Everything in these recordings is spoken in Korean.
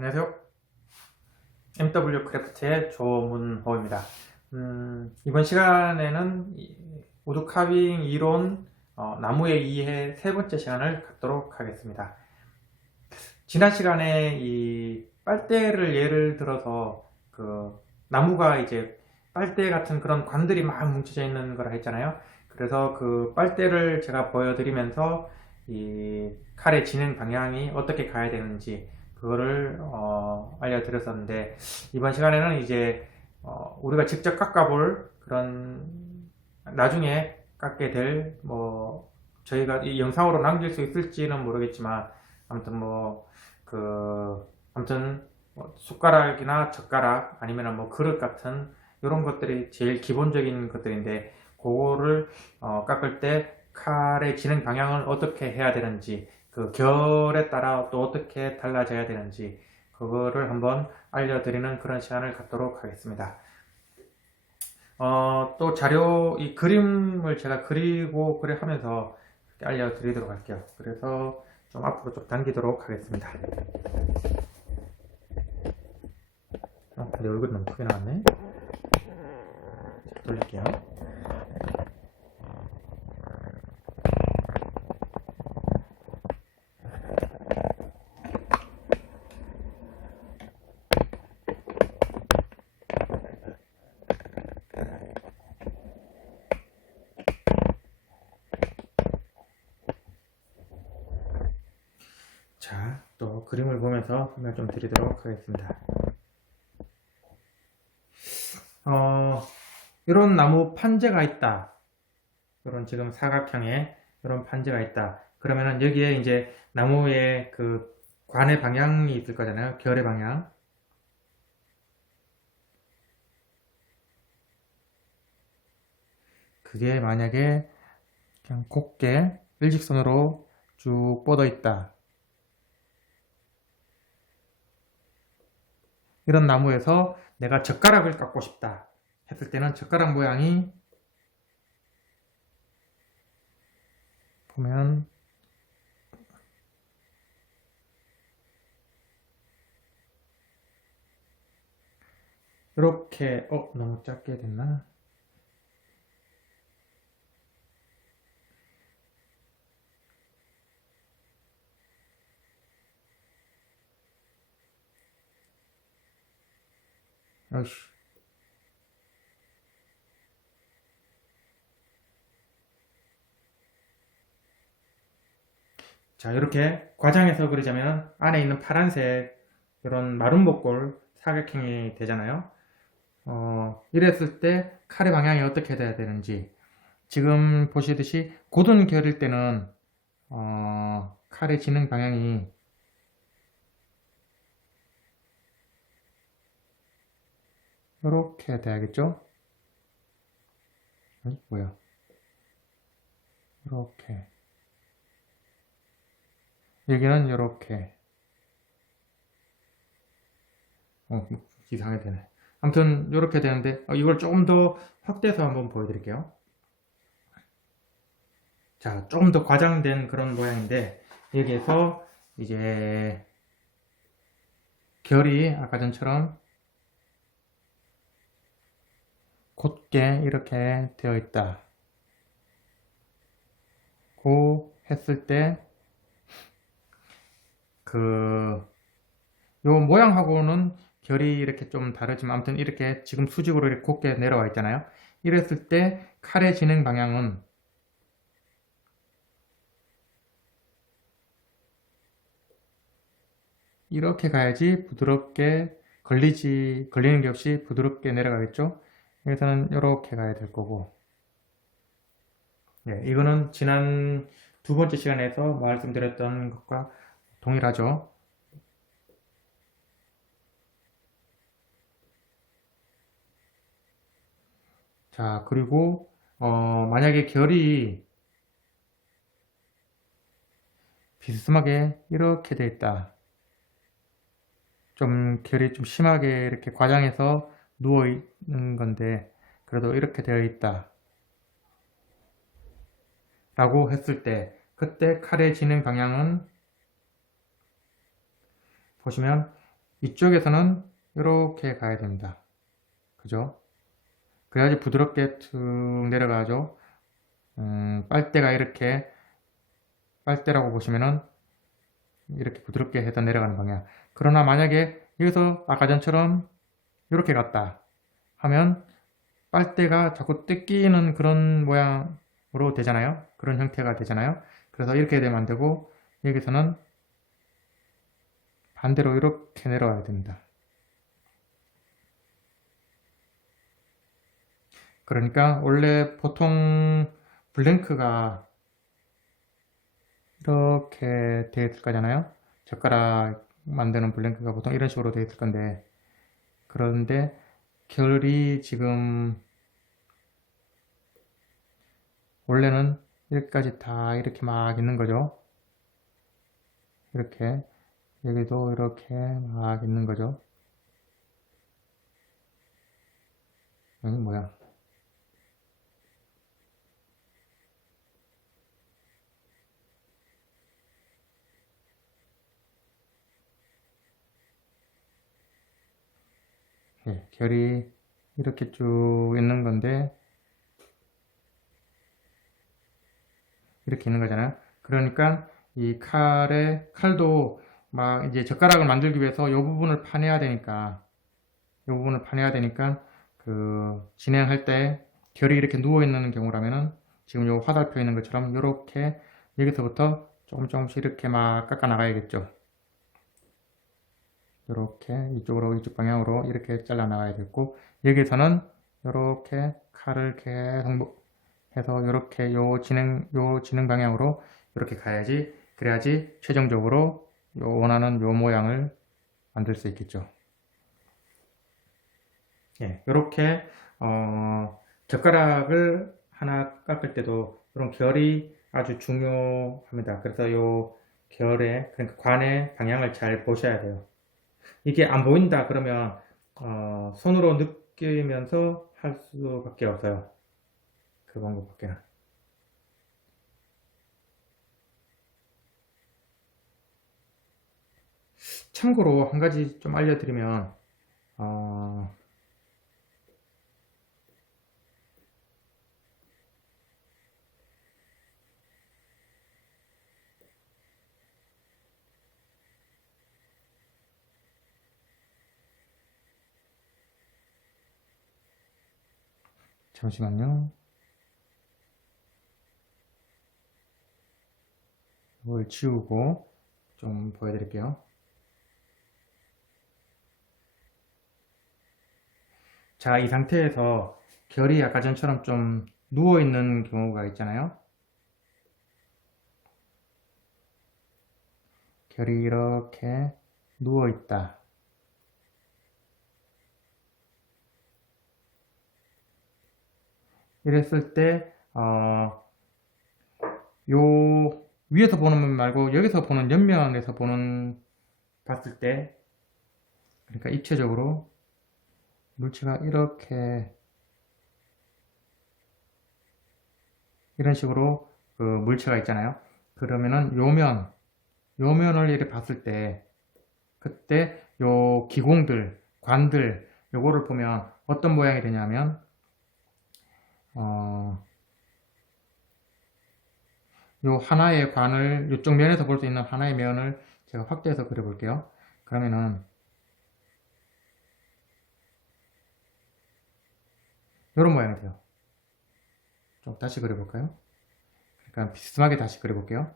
안녕하세요. MW 크래프트의 조문호입니다. 이번 시간에는 우드 카빙 이론 나무의 이해 세 번째 시간을 갖도록 하겠습니다. 지난 시간에 이 빨대를 예를 들어서 나무가 이제 빨대 같은 그런 관들이 막 뭉쳐져 있는 거라 했잖아요. 그래서 그 빨대를 제가 보여드리면서 이 칼의 진행 방향이 어떻게 가야 되는지 그거를 알려드렸었는데, 이번 시간에는 이제 우리가 직접 깎아볼 그런, 나중에 깎게 될 저희가 이 영상으로 남길 수 있을지는 모르겠지만, 아무튼 아무튼 숟가락이나 젓가락 아니면 그릇 같은 이런 것들이 제일 기본적인 것들인데, 그거를 깎을 때 칼의 진행 방향을 어떻게 해야 되는지, 그 결에 따라 또 어떻게 달라져야 되는지 그거를 한번 알려드리는 그런 시간을 갖도록 하겠습니다. 또 자료, 이 그림을 제가 그리고 그래 하면서 알려드리도록 할게요. 그래서 좀 앞으로 좀 당기도록 하겠습니다. 근데 얼굴이 너무 크게 나왔네. 돌릴게요. 자, 또 그림을 보면서 설명 좀 드리도록 하겠습니다. 이런 나무 판재가 있다. 이런 지금 사각형의 이런 판재가 있다. 그러면은 여기에 이제 나무의 그 관의 방향이 있을 거잖아요. 결의 방향. 그게 만약에 그냥 곱게 일직선으로 쭉 뻗어 있다. 이런 나무에서 내가 젓가락을 깎고 싶다 했을 때는 젓가락 모양이 보면 이렇게 너무 작게 됐나? 아이씨. 자, 이렇게 과장해서 그리자면 안에 있는 파란색 이런 마름모꼴 사각형이 되잖아요. 이랬을 때 칼의 방향이 어떻게 돼야 되는지, 지금 보시듯이 곧은 결일 때는 칼의 진행 방향이 이렇게 돼야겠죠? 뭐야? 이렇게, 여기는 이렇게. 이상하게 되네. 아무튼 이렇게 되는데, 이걸 조금 더 확대해서 한번 보여드릴게요. 자, 조금 더 과장된 그런 모양인데, 여기에서 이제 결이 아까 전처럼 곧게 이렇게 되어 있다 고 했을 때, 요 모양하고는 결이 이렇게 좀 다르지만, 아무튼 이렇게 지금 수직으로 이렇게 곧게 내려와 있잖아요. 이랬을 때 칼의 진행 방향은 이렇게 가야지 부드럽게 걸리는 게 없이 부드럽게 내려가겠죠. 여기서는 이렇게 가야 될 거고, 예, 이거는 지난 두 번째 시간에서 말씀드렸던 것과 동일하죠. 자, 그리고 만약에 결이 비스듬하게 이렇게 돼 있다. 좀 결이 좀 심하게 이렇게 과장해서 누워 있는 건데, 그래도 이렇게 되어 있다 라고 했을 때, 그때 칼의 진행 방향은 보시면 이쪽에서는 이렇게 가야 됩니다. 그죠? 그래야지 부드럽게 툭 내려가죠. 빨대가 이렇게, 빨대라고 보시면은 이렇게 부드럽게 해서 내려가는 방향. 그러나 만약에 여기서 아까 전처럼 이렇게 갔다 하면 빨대가 자꾸 뜯기는 그런 모양으로 되잖아요. 그런 형태가 되잖아요. 그래서 이렇게 되면 안 되고 여기서는 반대로 이렇게 내려와야 됩니다. 그러니까 원래 보통 블랭크가 이렇게 되어 있을 거잖아요. 젓가락 만드는 블랭크가 보통 이런 식으로 되어 있을 건데, 그런데 결이 지금 원래는 여기까지 다 이렇게 막 있는 거죠. 이렇게 여기도 이렇게 막 있는 거죠. 여기 뭐야? 예, 결이 이렇게 쭉 있는 건데 이렇게 있는 거잖아요. 그러니까 이 칼도 막 이제 젓가락을 만들기 위해서 이 부분을 파내야 되니까 그 진행할 때 결이 이렇게 누워 있는 경우라면은 지금 요 화살표 있는 것처럼 이렇게 여기서부터 조금씩 이렇게 막 깎아 나가야겠죠. 이렇게 이쪽으로 이쪽 방향으로 이렇게 잘라 나가야 되고, 여기서는 이렇게 칼을 계속 해서 이렇게 요 진행 방향으로 이렇게 가야지, 그래야지 최종적으로 요 원하는 요 모양을 만들 수 있겠죠. 예, 이렇게 젓가락을 하나 깎을 때도 이런 결이 아주 중요합니다. 그래서 요 결의, 그러니까 관의 방향을 잘 보셔야 돼요. 이게 안 보인다 그러면 손으로 느끼면서 할 수밖에 없어요. 그 방법밖에는. 참고로 한 가지 좀 알려드리면, 어, 잠시만요. 이걸 지우고 좀 보여드릴게요. 자, 이 상태에서 결이 아까 전처럼 좀 누워있는 경우가 있잖아요. 결이 이렇게 누워있다. 이랬을 때, 요 위에서 보는 면 말고 여기서 보는 옆면에서 봤을 때, 그러니까 입체적으로 물체가 이렇게 이런 식으로 그 물체가 있잖아요. 그러면은 요면을 이렇게 봤을 때, 그때 요 기공들, 관들, 요거를 보면 어떤 모양이 되냐면, 요 하나의 관을, 이쪽 면에서 볼 수 있는 하나의 면을 제가 확대해서 그려볼게요. 그러면은, 요런 모양이 돼요. 좀 다시 그려볼까요? 그러니까 비스듬하게 다시 그려볼게요.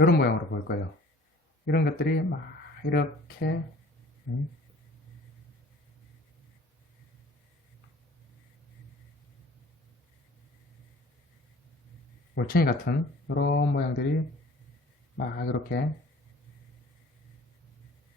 요런 모양으로 보일 거예요. 이런 것들이 막 이렇게, 올챙이 같은 이런 모양들이 막 이렇게,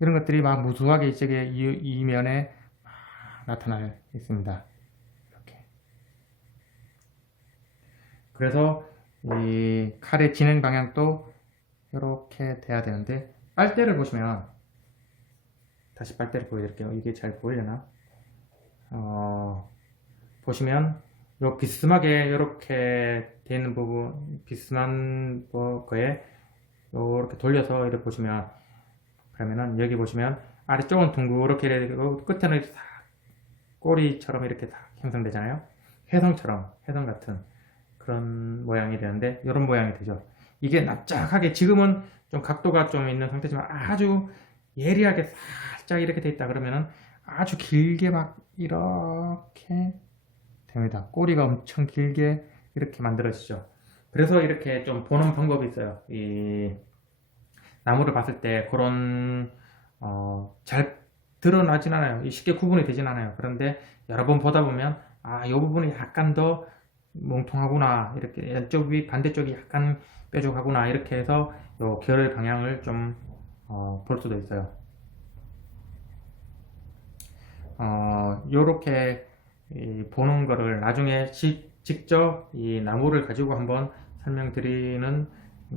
이런 것들이 막 무수하게 이쪽에 이 면에 막 나타나 있습니다. 이렇게. 그래서 이 칼의 진행 방향도 이렇게 돼야 되는데, 빨대를 보시면, 다시 빨대를 보여드릴게요. 이게 잘 보이려나? 보시면 요 비스듬하게 이렇게 되는 부분, 비스듬한 거에 요렇게 돌려서 이렇게 보시면, 그러면은 여기 보시면 아래쪽은 둥그렇게 되고 끝에는 다 꼬리처럼 이렇게 다 형성되잖아요. 혜성처럼, 혜성 같은 그런 모양이 되는데, 이런 모양이 되죠. 이게 납작하게, 지금은 좀 각도가 좀 있는 상태지만 아주 예리하게 살짝 이렇게 돼 있다 그러면은 아주 길게 막 이렇게 됩니다. 꼬리가 엄청 길게 이렇게 만들어지죠. 그래서 이렇게 좀 보는 방법이 있어요. 이 나무를 봤을 때 그런 잘 드러나진 않아요. 쉽게 구분이 되진 않아요. 그런데 여러 번 보다 보면 이 부분이 약간 더 몽통하구나, 이렇게 왼쪽이 반대쪽이 약간 뾰족하구나, 이렇게 해서 요 결 방향을 좀 볼 수도 있어요. 요렇게 보는 거를 나중에 직접 이 나무를 가지고 한번 설명드리는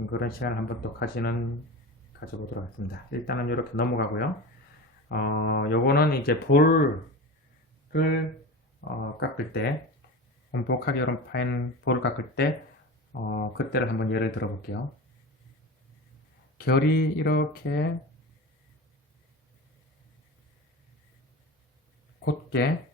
그런 시간을 한번 또 가져보도록 하겠습니다. 일단은 이렇게 넘어가고요. 요거는 이제 볼을 깎을 때, 원복하게 이런 파인 볼을 깎을 때, 그때를 한번 예를 들어 볼게요. 결이 이렇게 곧게,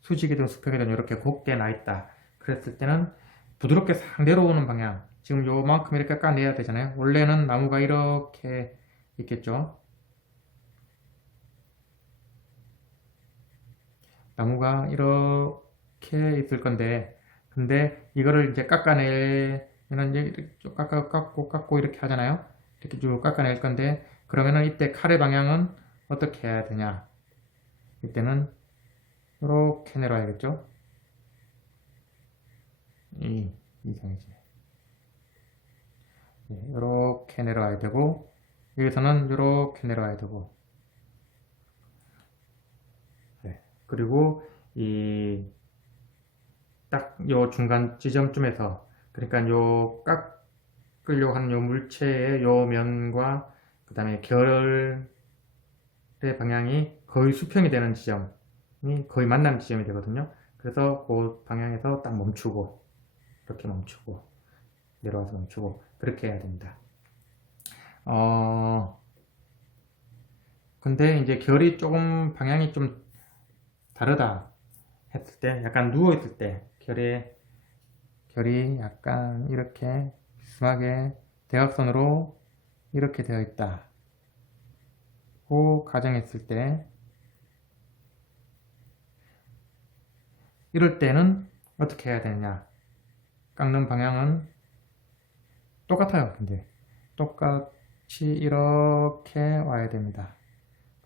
수직이든 수평이든 이렇게 곧게 나 있다. 그랬을 때는 부드럽게 싹 내려오는 방향, 지금 요만큼 이렇게 깎아내야 되잖아요. 원래는 나무가 이렇게 있겠죠. 나무가 이렇게 있을 건데, 근데 이거를 이제 깎아내면 이제 쭉 깎고 이렇게 하잖아요. 이렇게 쭉 깎아낼 건데, 그러면은 이때 칼의 방향은 어떻게 해야 되냐? 이때는 이렇게 내려와야겠죠? 이상이지. 이렇게 내려와야 되고, 여기서는 이렇게 내려와야 되고, 그리고 딱 요 중간 지점쯤에서, 그러니까 요 깎으려고 하는 요 물체의 요 면과 그 다음에 결의 방향이 거의 수평이 되는 지점이 거의 만남 지점이 되거든요. 그래서 그 방향에서 딱 멈추고, 이렇게 멈추고, 내려와서 멈추고, 그렇게 해야 됩니다. 근데 이제 결이 조금 방향이 좀 다르다 했을 때, 약간 누워 있을 때 결이 약간 이렇게 비스하게 대각선으로 이렇게 되어 있다 고 가정했을 때, 이럴 때는 어떻게 해야 되느냐? 깎는 방향은 똑같아요. 근데 똑같이 이렇게 와야 됩니다.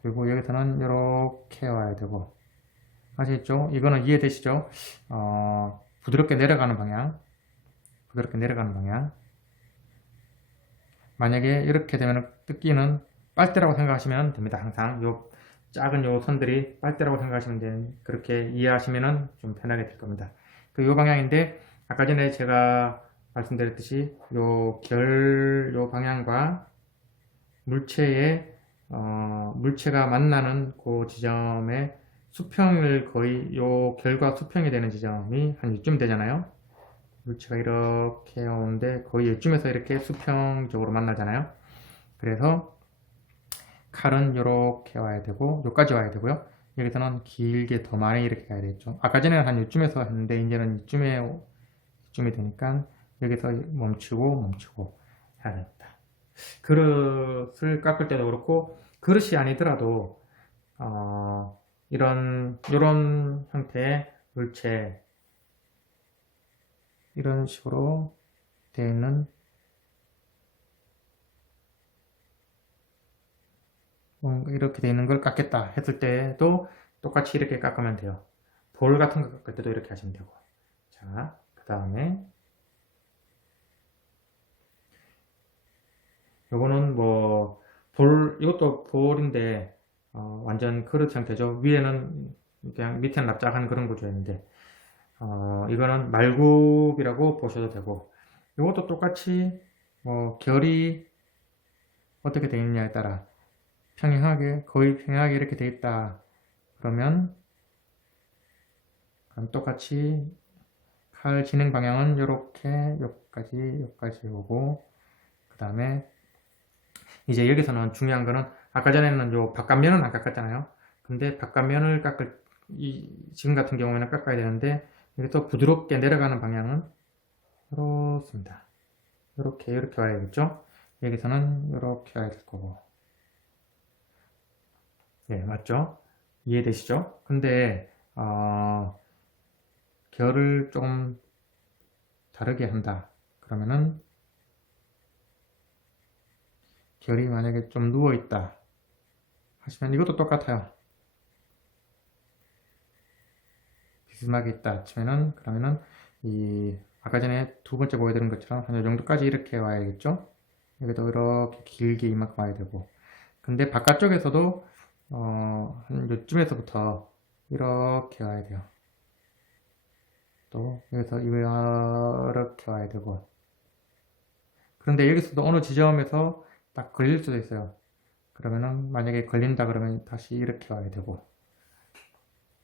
그리고 여기서는 이렇게 와야 되고, 아시겠죠? 이거는 이해되시죠? 부드럽게 내려가는 방향, 부드럽게 내려가는 방향. 만약에 이렇게 되면 뜯기는 빨대라고 생각하시면 됩니다. 항상 요 작은 요 선들이 빨대라고 생각하시면 되는, 그렇게 이해하시면 좀 편하게 될 겁니다. 요 방향인데, 아까 전에 제가 말씀드렸듯이 요 방향과 물체가 만나는 그 지점에 수평을, 거의 요 결과 수평이 되는 지점이 한 이쯤 되잖아요. 물체가 이렇게 오는데 거의 이쯤에서 이렇게 수평적으로 만나잖아요. 그래서 칼은 이렇게 와야 되고, 여기까지 와야 되고요. 여기서는 길게 더 많이 이렇게 가야 되겠죠. 아까 전에는 한 이쯤에서 했는데, 이제는 이쯤이 되니까 여기서 멈추고 해야 됩니다. 그릇을 깎을 때도 그렇고, 그릇이 아니더라도 이런 형태의 물체, 이런 식으로 되어 있는 이렇게 되어 있는 걸 깎겠다 했을 때도 똑같이 이렇게 깎으면 돼요. 볼 같은 거 깎을 때도 이렇게 하시면 되고. 자, 그 다음에 요거는 이것도 볼인데 완전 그릇 형태죠. 위에는 그냥, 밑에는 납작한 그런 구조였는데, 이거는 말굽이라고 보셔도 되고, 이것도 똑같이 결이 어떻게 되어 있느냐에 따라 거의 평행하게 이렇게 되어 있다 그러면, 그럼 똑같이 칼 진행 방향은 이렇게 여기까지 오고, 그 다음에 이제 여기서는 중요한 거는 아까 전에는 요 바깥면은 안 깎았잖아요. 근데 바깥면을 지금 같은 경우에는 깎아야 되는데 여기서 부드럽게 내려가는 방향은 이렇습니다. 이렇게 와야겠죠? 여기서는 이렇게 와야 될 거고. 예, 맞죠? 이해되시죠? 근데 결을 좀 다르게 한다. 그러면은 결이 만약에 좀 누워있다 하시면 이것도 똑같아요. 비스듬하게 있다 치면은 그러면은 이 아까 전에 두 번째 보여드린 것처럼 한 이 정도까지 이렇게 와야겠죠? 여기도 이렇게 길게 이만큼 와야 되고. 근데 바깥쪽에서도 한 요쯤에서부터 이렇게 와야 돼요. 또 여기서 이렇게 와야 되고. 그런데 여기서도 어느 지점에서 딱 걸릴 수도 있어요. 그러면은 만약에 걸린다 그러면 다시 이렇게 와야 되고.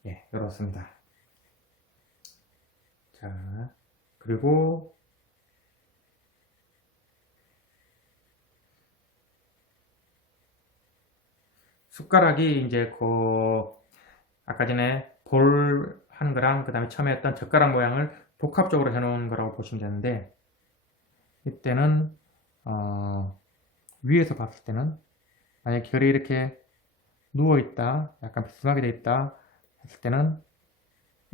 예, 이렇습니다. 자, 그리고 숟가락이 이제 아까 전에 볼 하는 거랑 그 다음에 처음에 했던 젓가락 모양을 복합적으로 해놓은 거라고 보시면 되는데, 이때는 위에서 봤을 때는 만약 결이 이렇게 누워있다, 약간 비스듬하게 돼 있다 했을 때는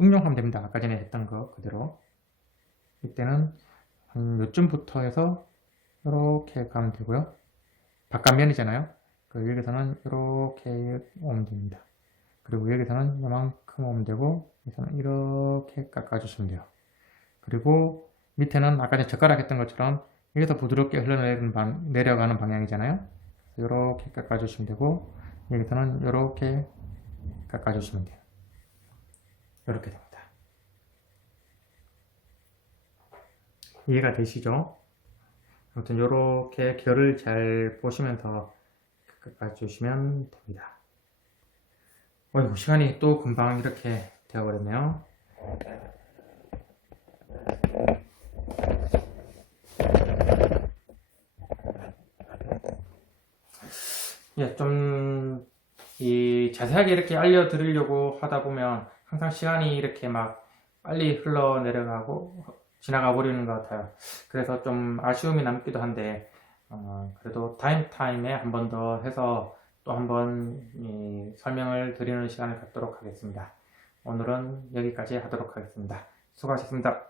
응용하면 됩니다. 아까 전에 했던 거 그대로. 이때는 한 요쯤부터 해서 이렇게 가면 되고요. 바깥면이잖아요. 여기서는 이렇게 오면 됩니다. 그리고 여기서는 이만큼 오면 되고, 여기서는 이렇게 깎아주시면 돼요. 그리고 밑에는 아까 전에 젓가락 했던 것처럼 여기서 부드럽게 내려가는 방향이잖아요. 이렇게 깎아주시면 되고, 여기서는 이렇게 깎아주시면 돼요. 이렇게 됩니다. 이해가 되시죠? 아무튼 이렇게 결을 잘 보시면서 깎아주시면 됩니다. 어이구, 시간이 또 금방 이렇게 되어버렸네요. 예, 좀 자세하게 이렇게 알려드리려고 하다 보면 항상 시간이 이렇게 막 빨리 흘러내려가고 지나가 버리는 것 같아요. 그래서 좀 아쉬움이 남기도 한데, 그래도 타임에 한 번 더 해서 또 한 번 설명을 드리는 시간을 갖도록 하겠습니다. 오늘은 여기까지 하도록 하겠습니다. 수고하셨습니다.